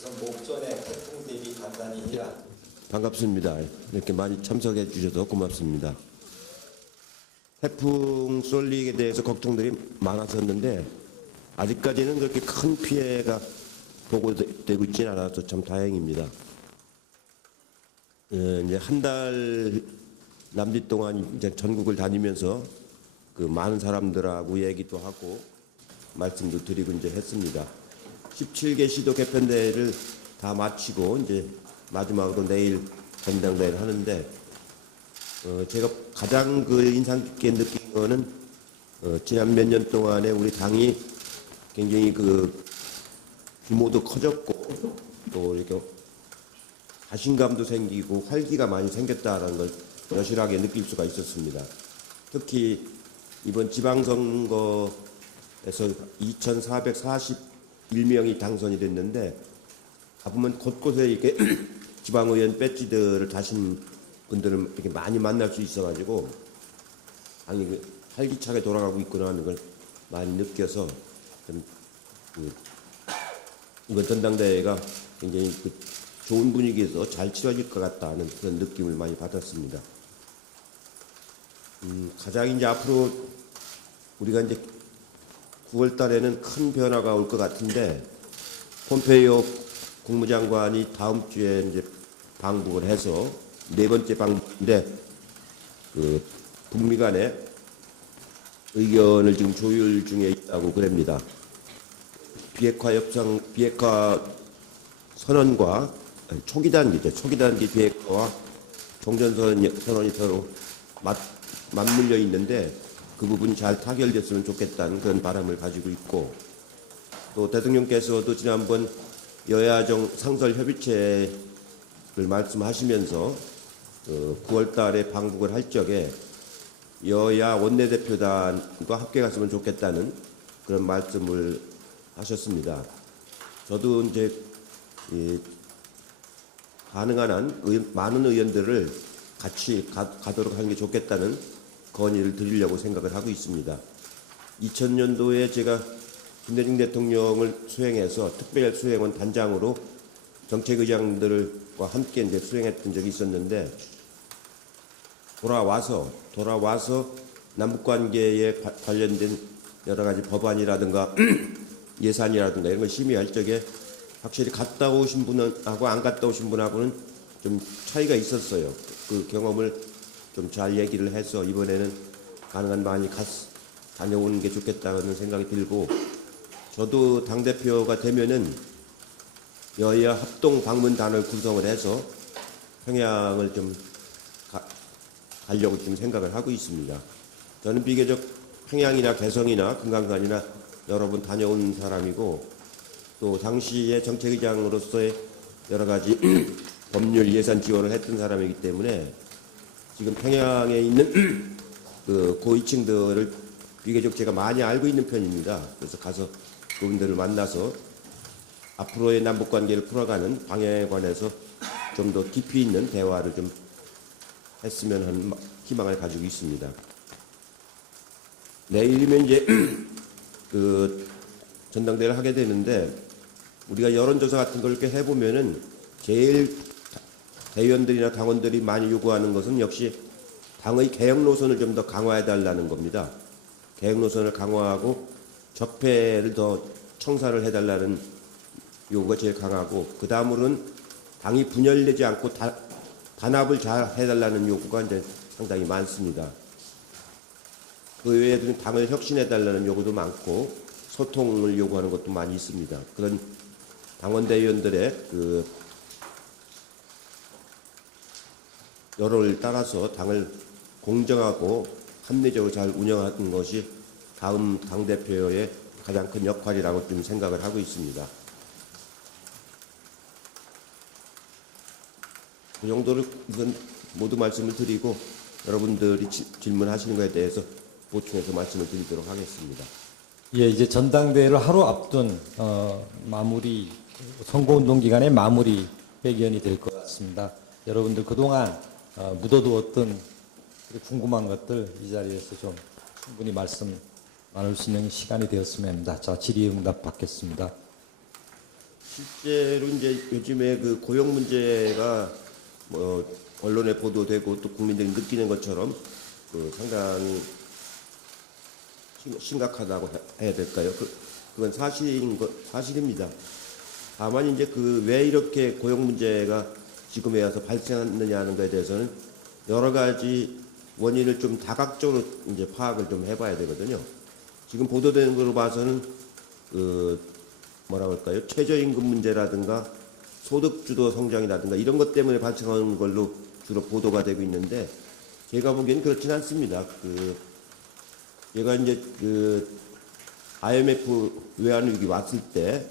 우선 목전에 태풍 대비 간단히 해야. 반갑습니다. 이렇게 많이 참석해 주셔서 고맙습니다. 태풍 쏠릭에 대해서 걱정들이 많았었는데 아직까지는 그렇게 큰 피해가 보고되고 있지는 않아서 참 다행입니다. 이제 한 달 남짓 동안 이제 전국을 다니면서 그 많은 사람들하고 얘기도 하고 말씀도 드리고 이제 했습니다. 17개 시도 개편대회를 다 마치고 이제 마지막으로 내일 전당대회를 하는데 제가 가장 그 인상 깊게 느낀 거는 지난 몇 년 동안에 우리 당이 굉장히 그 규모도 커졌고 또 이렇게 자신감도 생기고 활기가 많이 생겼다라는 걸 여실하게 느낄 수가 있었습니다. 특히 이번 지방선거에서 2,441명이 당선이 됐는데 가보면 곳곳에 이렇게 지방의원 배지들을 다신 분들을 이렇게 많이 만날 수 있어가지고 당이 활기차게 돌아가고 있구나 하는 걸 많이 느껴서 좀 이번 전당대회가 굉장히 좋은 분위기에서 잘 치러질 것 같다는 그런 느낌을 많이 받았습니다. 가장 이제 앞으로 우리가 이제 9월 달에는 큰 변화가 올 것 같은데 폼페이오 국무장관이 다음 주에 이제 방북을 해서 네 번째 방북인데 그 북미 간의 의견을 지금 조율 중에 있다고 그럽니다. 비핵화 선언과 초기 단기 비핵화와 종전 선언이 서로 맞물려 있는데 그 부분이 잘 타결됐으면 좋겠다는 그런 바람을 가지고 있고 또 대통령께서도 지난번 여야정 상설 협의체를 말씀하시면서 9월 달에 방북을 할 적에 여야 원내대표단과 함께 갔으면 좋겠다는 그런 말씀을 하셨습니다. 저도 이제 가능한 한 많은 의원들을 같이 가도록 하는 게 좋겠다는 건의를 드리려고 생각을 하고 있습니다. 2000년도에 제가 김대중 대통령을 수행해서 특별 수행원 단장으로 정책의장들과 함께 이제 수행했던 적이 있었는데 돌아와서 남북관계에 관련된 여러 가지 법안이라든가 예산이라든가 이런 걸 심의할 적에 확실히 갔다 오신 분하고 안 갔다 오신 분하고는 좀 차이가 있었어요. 그 경험을 좀 잘 얘기를 해서 이번에는 가능한 많이 다녀오는 게 좋겠다는 생각이 들고 저도 당대표가 되면은 여야 합동 방문단을 구성을 해서 평양을 좀 가려고 지금 생각을 하고 있습니다. 저는 비교적 평양이나 개성이나 금강산이나 여러 번 다녀온 사람이고 또 당시에 정책의장으로서의 여러 가지 법률 예산 지원을 했던 사람이기 때문에 지금 평양에 있는 그 고위층들을 비교적 제가 많이 알고 있는 편입니다. 그래서 가서 그분들을 만나서 앞으로의 남북관계를 풀어가는 방향에 관해서 좀 더 깊이 있는 대화를 좀 했으면 하는 희망을 가지고 있습니다. 내일이면 이제 그 전당대회를 하게 되는데 우리가 여론조사 같은 걸 이렇게 해보면은 제일 대의원들이나 당원들이 많이 요구하는 것은 역시 당의 개혁 노선을 좀 더 강화해달라는 겁니다. 개혁 노선을 강화하고 적폐를 더 청산을 해달라는 요구가 제일 강하고 그 다음으로는 당이 분열되지 않고 단합을 잘 해달라는 요구가 이제 상당히 많습니다. 그 외에도 당을 혁신해달라는 요구도 많고 소통을 요구하는 것도 많이 있습니다. 그런 당원 대의원들의 그 여론을 따라서 당을 공정하고 합리적으로 잘 운영하는 것이 다음 당대표의 가장 큰 역할이라고 좀 생각을 하고 있습니다. 그 정도를 우선 모두 말씀을 드리고 여러분들이 질문하시는 것에 대해서 보충해서 말씀을 드리도록 하겠습니다. 예, 이제 전당대회를 하루 앞둔 마무리 선거운동 기간의 마무리 회견이 될 것 같습니다. 여러분들 그동안 묻어두었던 궁금한 것들 이 자리에서 좀 충분히 말씀 나눌 수 있는 시간이 되었으면 합니다. 자, 질의응답 받겠습니다. 실제로 이제 요즘에 그 고용 문제가 뭐 언론에 보도되고 또 국민들이 느끼는 것처럼 그 상당히 심각하다고 해야 될까요? 그건 사실입니다. 다만 이제 그 왜 이렇게 고용 문제가 지금에 와서 발생했느냐 하는 것에 대해서는 여러 가지 원인을 좀 다각적으로 이제 파악을 좀 해봐야 되거든요. 지금 보도되는 걸로 봐서는 그 뭐라고 할까요? 최저임금 문제라든가 소득주도 성장이라든가 이런 것 때문에 발생하는 걸로 주로 보도가 되고 있는데 제가 보기에는 그렇진 않습니다. 제가 이제 IMF 외환위기 왔을 때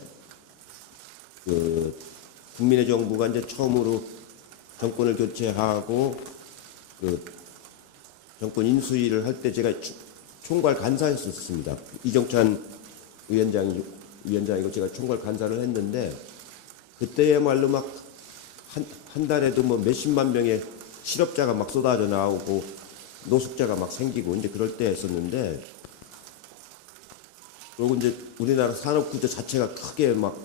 국민의 정부가 이제 처음으로 정권을 교체하고 정권 인수위를 할 때 제가 총괄 간사였었습니다. 이정찬 위원장이고 제가 총괄 간사를 했는데 그때야말로 막 한 달에도 뭐 몇십만 명의 실업자가 막 쏟아져 나오고 노숙자가 막 생기고 이제 그럴 때 했었는데 그리고 이제 우리나라 산업 구조 자체가 크게 막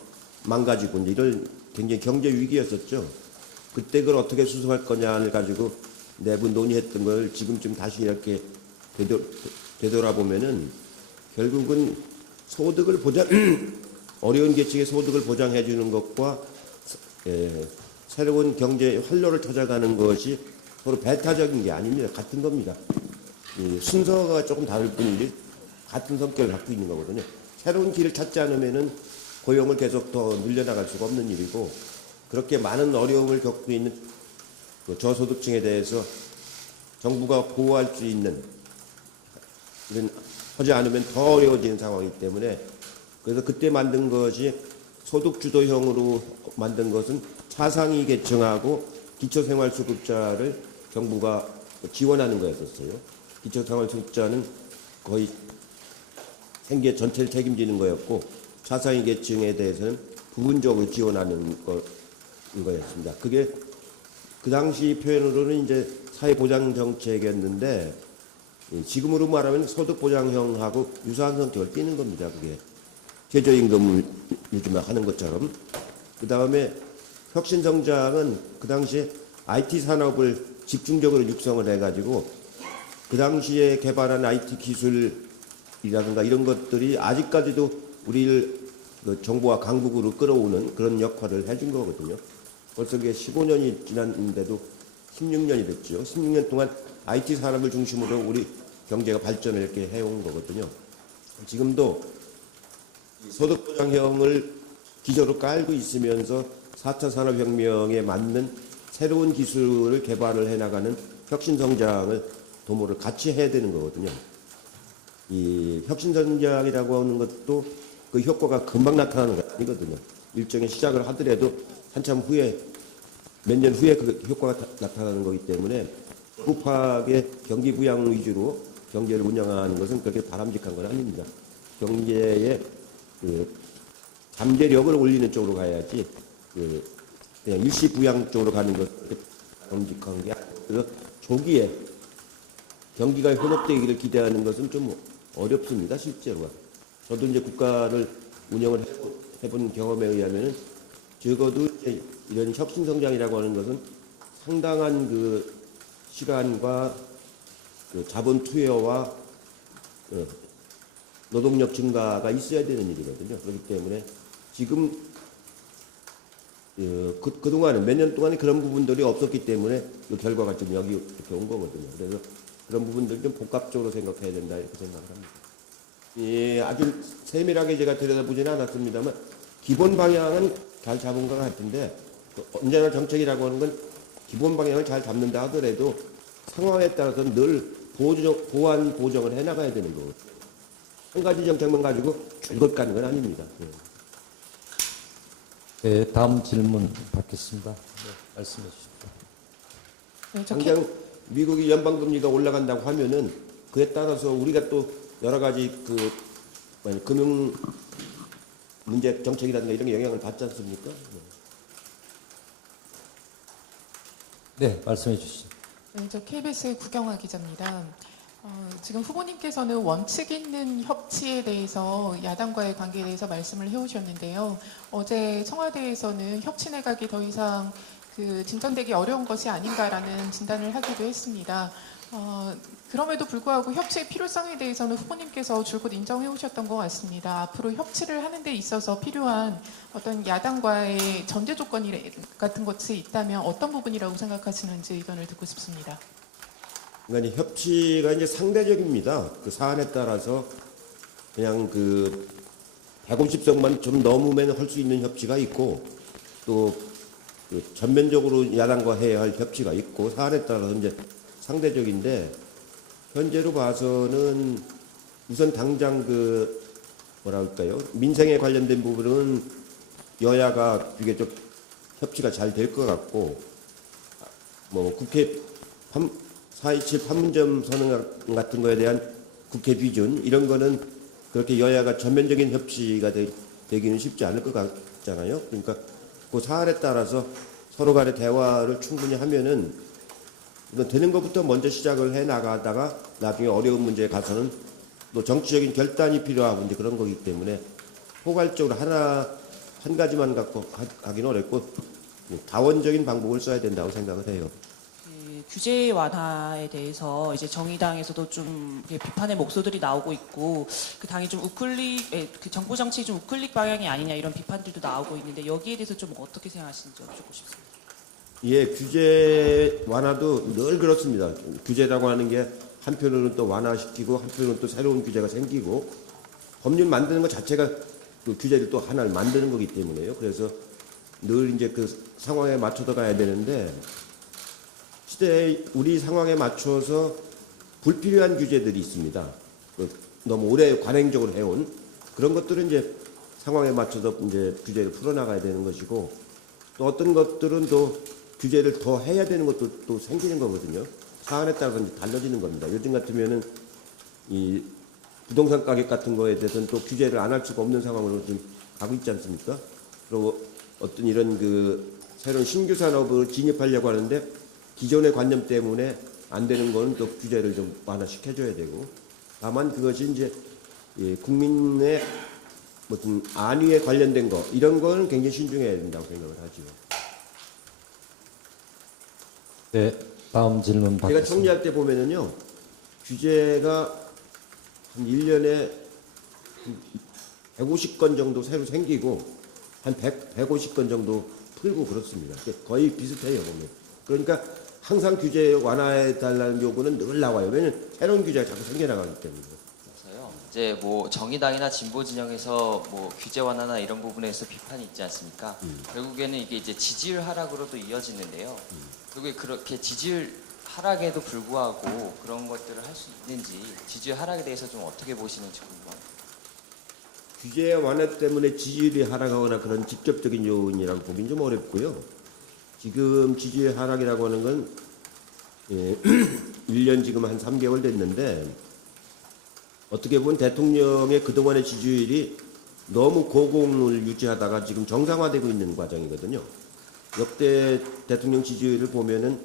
망가지고 이제 이런 굉장히 경제 위기였었죠. 그때 그걸 어떻게 수습할 거냐를 가지고 내부 논의했던 걸 지금쯤 다시 이렇게 되돌아보면은 결국은 소득을 어려운 계층의 소득을 보장해 주는 것과 새로운 경제 활로를 찾아가는 것이 서로 배타적인 게 아닙니다. 같은 겁니다. 순서가 조금 다를 뿐이지 같은 성격을 갖고 있는 거거든요. 새로운 길을 찾지 않으면은 고용을 계속 더 늘려나갈 수가 없는 일이고 그렇게 많은 어려움을 겪고 있는 그 저소득층에 대해서 정부가 보호할 수 있는 이런 하지 않으면 더 어려워지는 상황이기 때문에 그래서 그때 만든 것이 소득주도형으로 만든 것은 차상위 계층하고 기초생활수급자를 정부가 지원하는 거였었어요. 기초생활수급자는 거의 생계 전체를 책임지는 거였고 차상위 계층에 대해서는 부분적으로 지원하는 거였습니다. 그게 그 당시 표현으로는 이제 사회보장정책이었는데 지금으로 말하면 소득보장형하고 유사한 성격을 띠는 겁니다. 그게 최저임금을 요즘 하는 것처럼. 그 다음에 혁신성장은 그 당시에 IT 산업을 집중적으로 육성을 해가지고 그 당시에 개발한 IT 기술이라든가 이런 것들이 아직까지도 우리를 정부와 강국으로 끌어오는 그런 역할을 해준 거거든요. 벌써 그게 15년이 지났는데도 16년이 됐죠. 16년 동안 IT 산업을 중심으로 우리 경제가 발전을 이렇게 해온 거거든요. 지금도 소득보장형을 기조로 깔고 있으면서 4차 산업혁명에 맞는 새로운 기술을 개발을 해나가는 혁신성장을 도모를 같이 해야 되는 거거든요. 이 혁신성장이라고 하는 것도 그 효과가 금방 나타나는 게 아니거든요. 일정의 시작을 하더라도 한참 후에 몇 년 후에 그 효과가 나타나는 거기 때문에 급하게 경기 부양 위주로 경제를 운영하는 것은 그렇게 바람직한 건 아닙니다. 경제의 잠재력을 올리는 쪽으로 가야지 그냥 일시 부양 쪽으로 가는 것은 바람직한 게 아니고 그래서 조기에 경기가 회복되기를 기대하는 것은 좀 어렵습니다. 실제로. 저도 이제 국가를 운영을 해본 경험에 의하면은 적어도 이런 혁신성장이라고 하는 것은 상당한 그 시간과 그 자본 투여와 노동력 증가가 있어야 되는 일이거든요. 그렇기 때문에 지금 그동안은 몇 년 동안에 그런 부분들이 없었기 때문에 그 결과가 지금 여기 이렇게 온 거거든요. 그래서 그런 부분들 좀 복합적으로 생각해야 된다 이렇게 생각을 합니다. 예, 아주 세밀하게 제가 들여다보지는 않았습니다만 기본 방향은 잘 잡은 것 같은데 언제나 정책이라고 하는 건 기본 방향을 잘 잡는다 하더라도 상황에 따라서 늘 보완 보정을 해나가야 되는 거고 한 가지 정책만 가지고 줄곧 가는 건 아닙니다. 네, 다음 질문 받겠습니다. 네, 말씀해 주십시오. 네, 당장 미국이 연방금리가 올라간다고 하면은 그에 따라서 우리가 또 여러 가지 금융 문제 정책이라든가 이런 게 영향을 받지 않습니까? 네, 말씀해 주시죠. 네, 저 KBS 구경화 기자입니다. 지금 후보님께서는 원칙 있는 협치에 대해서 야당과의 관계에 대해서 말씀을 해오셨는데요. 어제 청와대에서는 협치 내각이 더 이상 진전되기 어려운 것이 아닌가라는 진단을 하기도 했습니다. 그럼에도 불구하고 협치의 필요성에 대해서는 후보님께서 줄곧 인정해 오셨던 것 같습니다. 앞으로 협치를 하는 데 있어서 필요한 어떤 야당과의 전제 조건 같은 것이 있다면 어떤 부분이라고 생각하시는지 의견을 듣고 싶습니다. 그러니까 이제 협치가 이제 상대적입니다. 그 사안에 따라서 그냥 그 150석만 좀 넘으면 할 수 있는 협치가 있고 또 그 전면적으로 야당과 해야 할 협치가 있고 사안에 따라서 이제 상대적인데 현재로 봐서는 우선 당장 그 뭐라 할까요? 민생에 관련된 부분은 여야가 비교적 협치가 잘 될 것 같고 뭐 국회 4.27 판문점 선언 같은 거에 대한 국회 비준 이런 거는 그렇게 여야가 전면적인 협치가 되기는 쉽지 않을 것 같잖아요. 그러니까 그 사안에 따라서 서로 간의 대화를 충분히 하면은 이건 되는 것부터 먼저 시작을 해 나가다가 나중에 어려운 문제에 가서는 또 정치적인 결단이 필요하고 이제 그런 거기 때문에 포괄적으로 한 가지만 갖고 하기는 어렵고 다원적인 방법을 써야 된다고 생각을 해요. 규제 완화에 대해서 이제 정의당에서도 좀 비판의 목소들이 나오고 있고 그 당이 좀 그 정부 정책이 좀 우클릭 방향이 아니냐 이런 비판들도 나오고 있는데 여기에 대해서 좀 어떻게 생각하시는지 여쭙고 싶습니다. 예, 규제 완화도 늘 그렇습니다. 규제라고 하는 게 한편으로는 또 완화시키고 한편으로는 또 새로운 규제가 생기고 법률 만드는 것 자체가 그 규제를 또 하나를 만드는 거기 때문에요. 그래서 늘 이제 그 상황에 맞춰서 가야 되는데 시대 우리 상황에 맞춰서 불필요한 규제들이 있습니다. 너무 오래 관행적으로 해온 그런 것들은 이제 상황에 맞춰서 이제 규제를 풀어나가야 되는 것이고 또 어떤 것들은 또 규제를 더 해야 되는 것도 또 생기는 거거든요. 사안에 따라서 이제 달라지는 겁니다. 요즘 같으면은 이 부동산 가격 같은 거에 대해서는 또 규제를 안 할 수가 없는 상황으로 좀 가고 있지 않습니까? 그리고 어떤 이런 그 새로운 신규 산업을 진입하려고 하는데 기존의 관념 때문에 안 되는 거는 또 규제를 좀 완화시켜줘야 되고 다만 그것이 이제 국민의 무슨 안위에 관련된 거 이런 거는 굉장히 신중해야 된다고 생각을 하죠. 네, 다음 질문 제가 받겠습니다. 정리할 때 보면은요 규제가 한 1년에 150건 정도 새로 생기고 한 150건 정도 풀고 그렇습니다. 거의 비슷해요 보면. 그러니까 항상 규제 완화해 달라는 요구는 늘 나와요. 왜냐면 새로운 규제가 자꾸 생겨나가기 때문에. 그래서요. 이제 뭐 정의당이나 진보 진영에서 뭐 규제 완화나 이런 부분에서 비판이 있지 않습니까? 결국에는 이게 이제 지지율 하락으로도 이어지는데요. 결국에 그렇게 지지율 하락에도 불구하고 그런 것들을 할 수 있는지 지지율 하락에 대해서 좀 어떻게 보시는지 궁금합니다. 규제 완화 때문에 지지율이 하락하거나 그런 직접적인 요인이라고 보긴 좀 어렵고요. 지금 지지율 하락이라고 하는 건 1년 지금 한 3개월 됐는데 어떻게 보면 대통령의 그동안의 지지율이 너무 고공을 유지하다가 지금 정상화되고 있는 과정이거든요. 역대 대통령 지지율을 보면은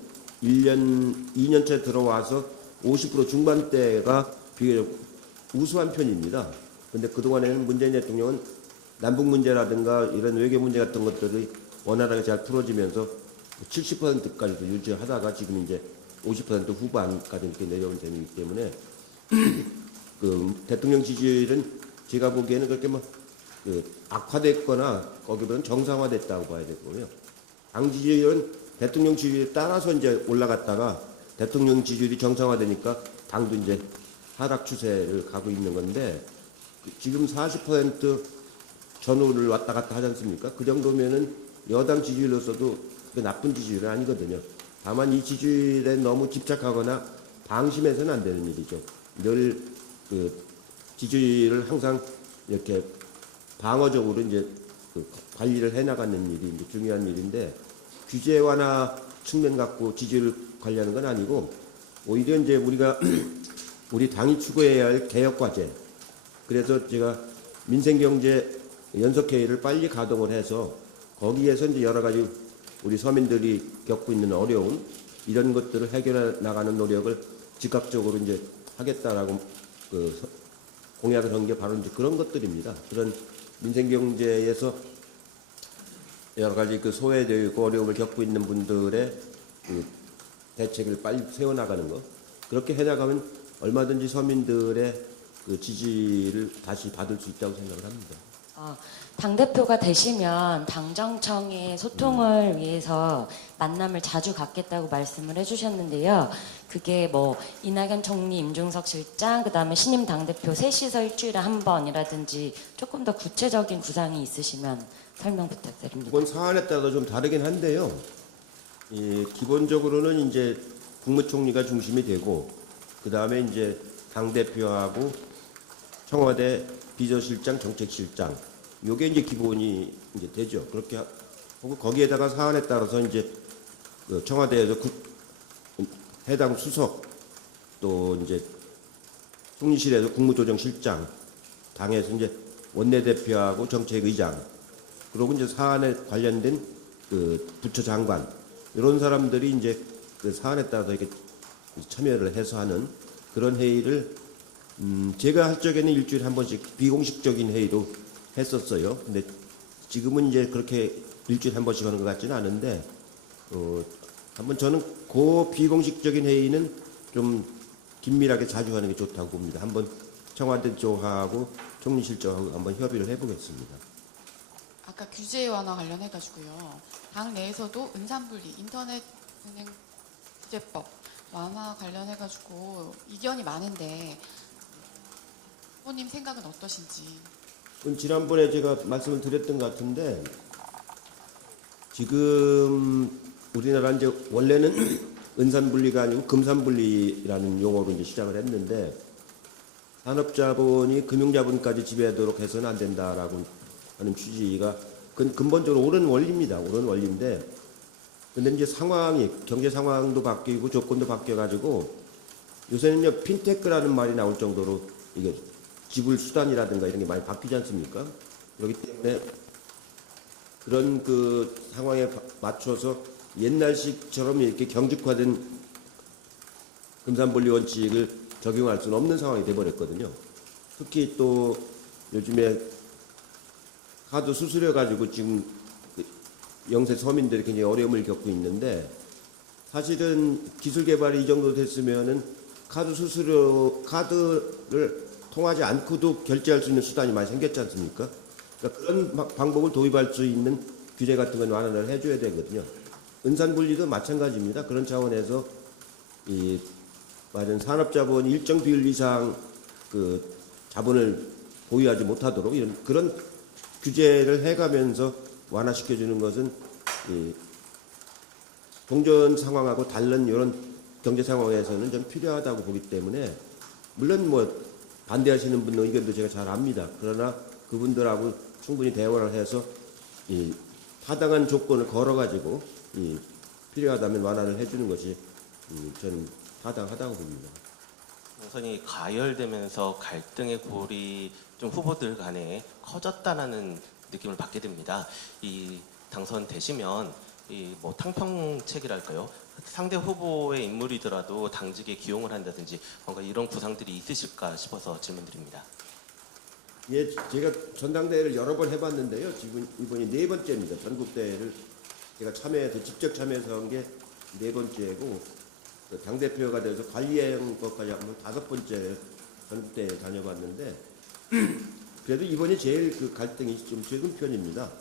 1년, 2년째 들어와서 50% 중반대가 비교적 우수한 편입니다. 근데 그동안에는 문재인 대통령은 남북 문제라든가 이런 외교 문제 같은 것들이 원활하게 잘 풀어지면서 70%까지도 유지하다가 지금 이제 50% 후반까지 이렇게 내려온 셈이기 때문에 그 대통령 지지율은 제가 보기에는 그렇게 악화됐거나 거기보다는 정상화됐다고 봐야 되고요. 당 지지율은 대통령 지지율에 따라서 이제 올라갔다가 대통령 지지율이 정상화되니까 당도 이제 하락 추세를 가고 있는 건데 지금 40% 전후를 왔다 갔다 하지 않습니까? 그 정도면은 여당 지지율로서도 나쁜 지지율은 아니거든요. 다만 이 지지율에 너무 집착하거나 방심해서는 안 되는 일이죠. 늘 그 지지율을 항상 이렇게 방어적으로 이제 그 관리를 해나가는 일이 이제 중요한 일인데 규제 완화 측면 갖고 지지율을 관리하는 건 아니고 오히려 이제 우리가 우리 당이 추구해야 할 개혁 과제. 그래서 제가 민생경제 연석회의를 빨리 가동을 해서 거기에서 이제 여러 가지 우리 서민들이 겪고 있는 어려움 이런 것들을 해결해 나가는 노력을 즉각적으로 이제 하겠다라고 공약을 한 게 바로 이제 그런 것들입니다. 그런 민생경제에서 여러 가지 소외되고 어려움을 겪고 있는 분들의 대책을 빨리 세워나가는 것. 그렇게 해나가면 얼마든지 서민들의 지지를 다시 받을 수 있다고 생각을 합니다. 당대표가 되시면 당정청의 소통을 위해서 만남을 자주 갖겠다고 말씀을 해주셨는데요. 그게 뭐 이낙연 총리, 임종석 실장, 그 다음에 신임 당대표 셋이서 일주일에 한 번이라든지 조금 더 구체적인 구상이 있으시면 설명 부탁드립니다. 이번 사안에 따라 좀 다르긴 한데요. 기본적으로는 이제 국무총리가 중심이 되고 그 다음에 이제 당대표하고 청와대 비서실장, 정책실장 요게 이제 기본이 이제 되죠. 그렇게 하고 거기에다가 사안에 따라서 이제 청와대에서 해당 수석 또 이제 총리실에서 국무조정실장 당에서 이제 원내대표하고 정책의장 그리고 이제 사안에 관련된 부처 장관 이런 사람들이 이제 사안에 따라서 이렇게 참여를 해서 하는 그런 회의를 제가 할 적에는 일주일에 한 번씩 비공식적인 회의도 했었어요. 근데 지금은 이제 그렇게 일주일에 한 번씩 하는 것 같지는 않은데 한번 저는 그 비공식적인 회의는 좀 긴밀하게 자주 하는 게 좋다고 봅니다. 한번 청와대 쪽하고 총리실장하고 한번 협의를 해보겠습니다. 아까 규제 완화 관련해가지고요. 당 내에서도 은산분리, 인터넷 은행 규제법 완화 관련해가지고 이견이 많은데 후보님 생각은 어떠신지? 지난번에 제가 말씀을 드렸던 것 같은데 지금 우리나라 이제 원래는 은산분리가 아니고 금산분리라는 용어로 이제 시작을 했는데 산업자본이 금융자본까지 지배하도록 해서는 안 된다라고 하는 취지가 그건 근본적으로 옳은 원리입니다. 옳은 원리인데 근데 이제 상황이 경제 상황도 바뀌고 조건도 바뀌어가지고 요새는요 핀테크라는 말이 나올 정도로 이게 지불 수단이라든가 이런 게 많이 바뀌지 않습니까? 그렇기 때문에 그런 상황에 맞춰서 옛날식처럼 이렇게 경직화된 금산분리 원칙을 적용할 수는 없는 상황이 돼버렸거든요. 특히 또 요즘에 카드 수수료 가지고 지금 영세 서민들이 굉장히 어려움을 겪고 있는데 사실은 기술 개발이 이 정도 됐으면은 카드를 통하지 않고도 결제할 수 있는 수단이 많이 생겼지 않습니까? 그러니까 그런 방법을 도입할 수 있는 규제 같은 건 완화를 해줘야 되거든요. 은산분리도 마찬가지입니다. 그런 차원에서 맞은 산업자본이 일정 비율 이상 자본을 보유하지 못하도록 이런 그런 규제를 해가면서 완화시켜주는 것은 동전 상황하고 다른 이런 경제 상황에서는 좀 필요하다고 보기 때문에 물론 뭐 반대하시는 분의 의견도 제가 잘 압니다. 그러나 그분들하고 충분히 대화를 해서 타당한 조건을 걸어가지고 필요하다면 완화를 해주는 것이 저는 타당하다고 봅니다. 당선이 가열되면서 갈등의 골이 좀 후보들 간에 커졌다라는 느낌을 받게 됩니다. 이 당선되시면 뭐 탕평책이랄까요? 상대 후보의 인물이더라도 당직에 기용을 한다든지 뭔가 이런 구상들이 있으실까 싶어서 질문드립니다. 예, 제가 전당대회를 여러 번 해봤는데요. 지금 이번이 4번째입니다. 전국대회를 제가 직접 참여해서 한 게 4번째고 당대표가 돼서 관리행법까지 하면 5번째 전국대회 다녀봤는데 그래도 이번이 제일 갈등이 좀 적은 편입니다.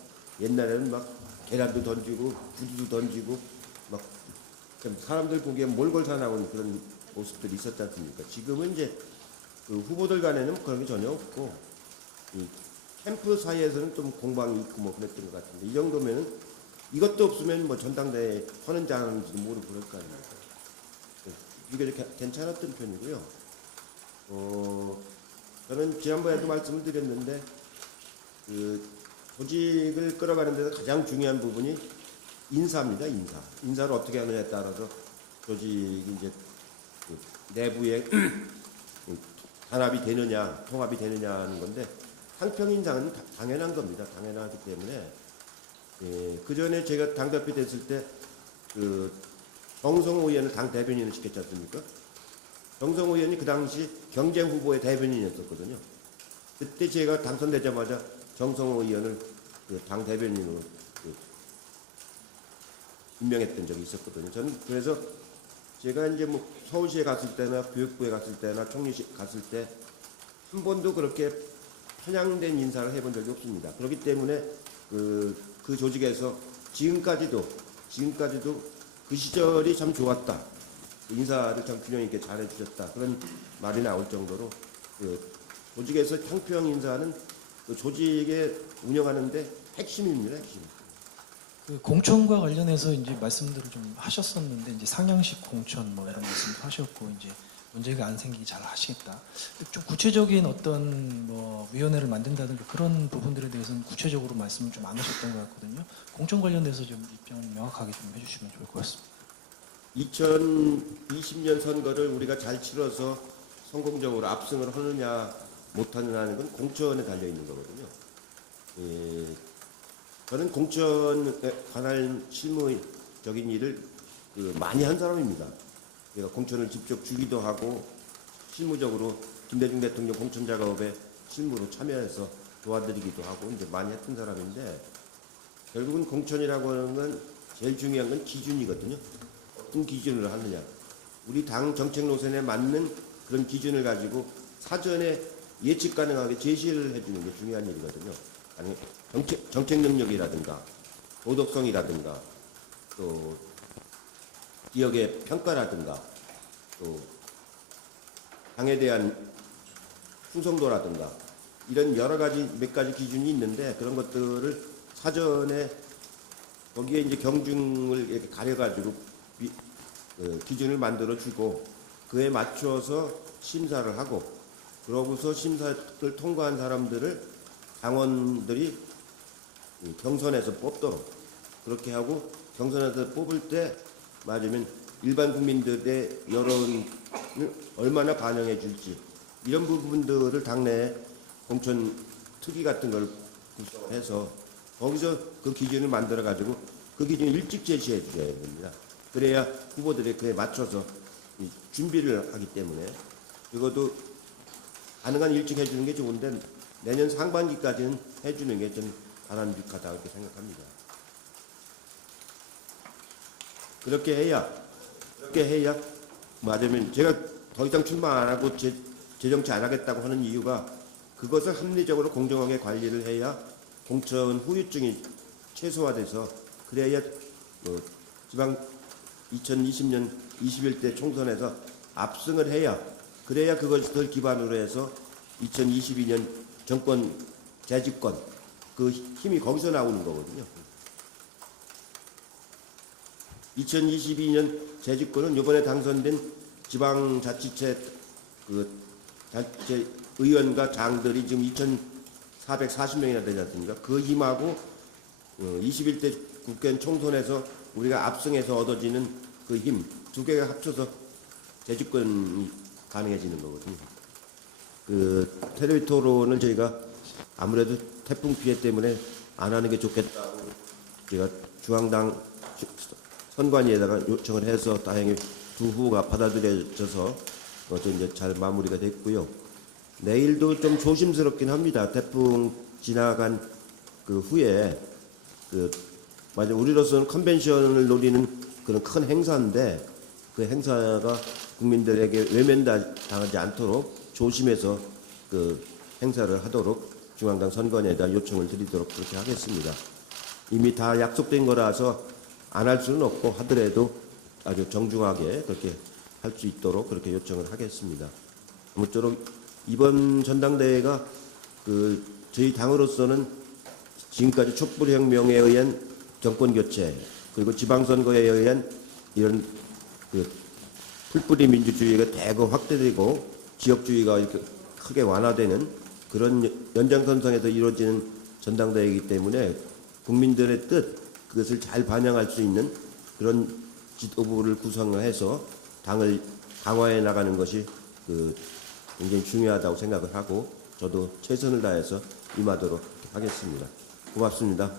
옛날에는 막 계란도 던지고 구두도 던지고 막 사람들 보기엔 몰골 사나운 그런 모습들이 있었지 않습니까? 지금은 이제 후보들 간에는 그런 게 전혀 없고 캠프 사이에서는 좀 공방이 있고 뭐 그랬던 것 같은데 이 정도면은 이것도 없으면 뭐 전당대회 하는지 안 하는지도 모르고 그럴 거 아닙니까? 이게 괜찮았던 편이고요. 저는 지난번에도 말씀을 드렸는데 조직을 끌어가는 데서 가장 중요한 부분이 인사입니다. 인사를 어떻게 하느냐에 따라서 조직이 이제 내부에 단합이 되느냐, 통합이 되느냐 하는 건데 상평 인사는 당연한 겁니다. 당연하기 때문에 그 전에 제가 당대표 됐을 때 정성호 의원을 당 대변인을 시켰지 않습니까? 정성호 의원이 그 당시 경쟁 후보의 대변인이었었거든요. 그때 제가 당선되자마자 정성호 의원을 그 당 대변인으로 임명했던 적이 있었거든요. 저는 그래서 제가 이제 뭐 서울시에 갔을 때나 교육부에 갔을 때나 총리시 갔을 때 한 번도 그렇게 편향된 인사를 해본 적이 없습니다. 그렇기 때문에 그 조직에서 지금까지도 그 시절이 참 좋았다. 인사를 참 균형 있게 잘해주셨다. 그런 말이 나올 정도로 그 조직에서 형평 인사는 그 조직에 운영하는데 핵심입니다. 핵심. 그 공천과 관련해서 이제 말씀들을 좀 하셨었는데 이제 상향식 공천 뭐 이런 말씀도 하셨고 이제 문제가 안 생기게 잘 하시겠다. 좀 구체적인 어떤 뭐 위원회를 만든다든가 그런 부분들에 대해서는 구체적으로 말씀을 좀 안 하셨던 것 같거든요. 공천 관련돼서 좀 입장을 명확하게 좀 해주시면 좋을 것 같습니다. 2020년 선거를 우리가 잘 치러서 성공적으로 압승을 하느냐 못하느냐는 건 공천에 달려 있는 거거든요. 저는 공천에 관한 실무적인 일을 많이 한 사람입니다. 제가 공천을 직접 주기도 하고 실무적으로 김대중 대통령 공천 작업에 실무로 참여해서 도와드리기도 하고 이제 많이 했던 사람인데 결국은 공천이라고 하는 건 제일 중요한 건 기준이거든요. 어떤 기준으로 하느냐. 우리 당 정책 노선에 맞는 그런 기준을 가지고 사전에 예측 가능하게 제시를 해주는 게 중요한 일이거든요. 아니 정책 능력이라든가 도덕성이라든가 또 기업의 평가라든가 또 당에 대한 충성도라든가 이런 여러 가지 몇 가지 기준이 있는데 그런 것들을 사전에 거기에 이제 경중을 이렇게 가려가지고 기준을 만들어주고 그에 맞춰서 심사를 하고 그러고서 심사를 통과한 사람들을 당원들이 경선에서 뽑도록 그렇게 하고 경선에서 뽑을 때 맞으면 일반 국민들의 여론을 얼마나 반영해 줄지 이런 부분들을 당내에 공천 특위 같은 걸 구성해서 거기서 그 기준을 만들어 가지고 그 기준을 일찍 제시해 주셔야 됩니다. 그래야 후보들이 그에 맞춰서 준비를 하기 때문에 이것도 가능한 일찍 해주는 게 좋은데 내년 상반기까지는 해주는 게 좀 바람직하다 이렇게 생각합니다. 그렇게 해야 맞으면 제가 더 이상 출마 안 하고 재정치 안 하겠다고 하는 이유가 그것을 합리적으로 공정하게 관리를 해야 공천 후유증이 최소화돼서 그래야 지방 2020년 21대 총선에서 압승을 해야 그래야 그것을 기반으로 해서 2022년 정권 재집권 그 힘이 거기서 나오는 거거든요. 2022년 재집권은 이번에 당선된 지방자치체 자치체 의원과 장들이 지금 2,440명이나 되지 않습니까? 그 힘하고 21대 국회의원 총선에서 우리가 압승해서 얻어지는 그 힘 두 개가 합쳐서 재집권이 가능해지는 거거든요. 그 텔레비 토론을 저희가 아무래도 태풍 피해 때문에 안 하는 게 좋겠다고 제가 중앙당 선관위에다가 요청을 해서 다행히 두 후보가 받아들여져서 좀 이제 잘 마무리가 됐고요. 내일도 좀 조심스럽긴 합니다. 태풍 지나간 그 후에 맞아 우리로서는 컨벤션을 노리는 그런 큰 행사인데 그 행사가 국민들에게 외면당하지 않도록 조심해서 그 행사를 하도록 중앙당 선관위에다 요청을 드리도록 그렇게 하겠습니다. 이미 다 약속된 거라서 안 할 수는 없고 하더라도 아주 정중하게 그렇게 할 수 있도록 그렇게 요청을 하겠습니다. 아무쪼록 이번 전당대회가 저희 당으로서는 지금까지 촛불혁명에 의한 정권 교체 그리고 지방선거에 의한 이런 풀뿌리 민주주의가 대거 확대되고 지역주의가 이렇게 크게 완화되는 그런 연장선상에서 이루어지는 전당대회이기 때문에 국민들의 뜻 그것을 잘 반영할 수 있는 그런 지도부를 구성을 해서 당을 강화해 나가는 것이 굉장히 중요하다고 생각을 하고 저도 최선을 다해서 임하도록 하겠습니다. 고맙습니다.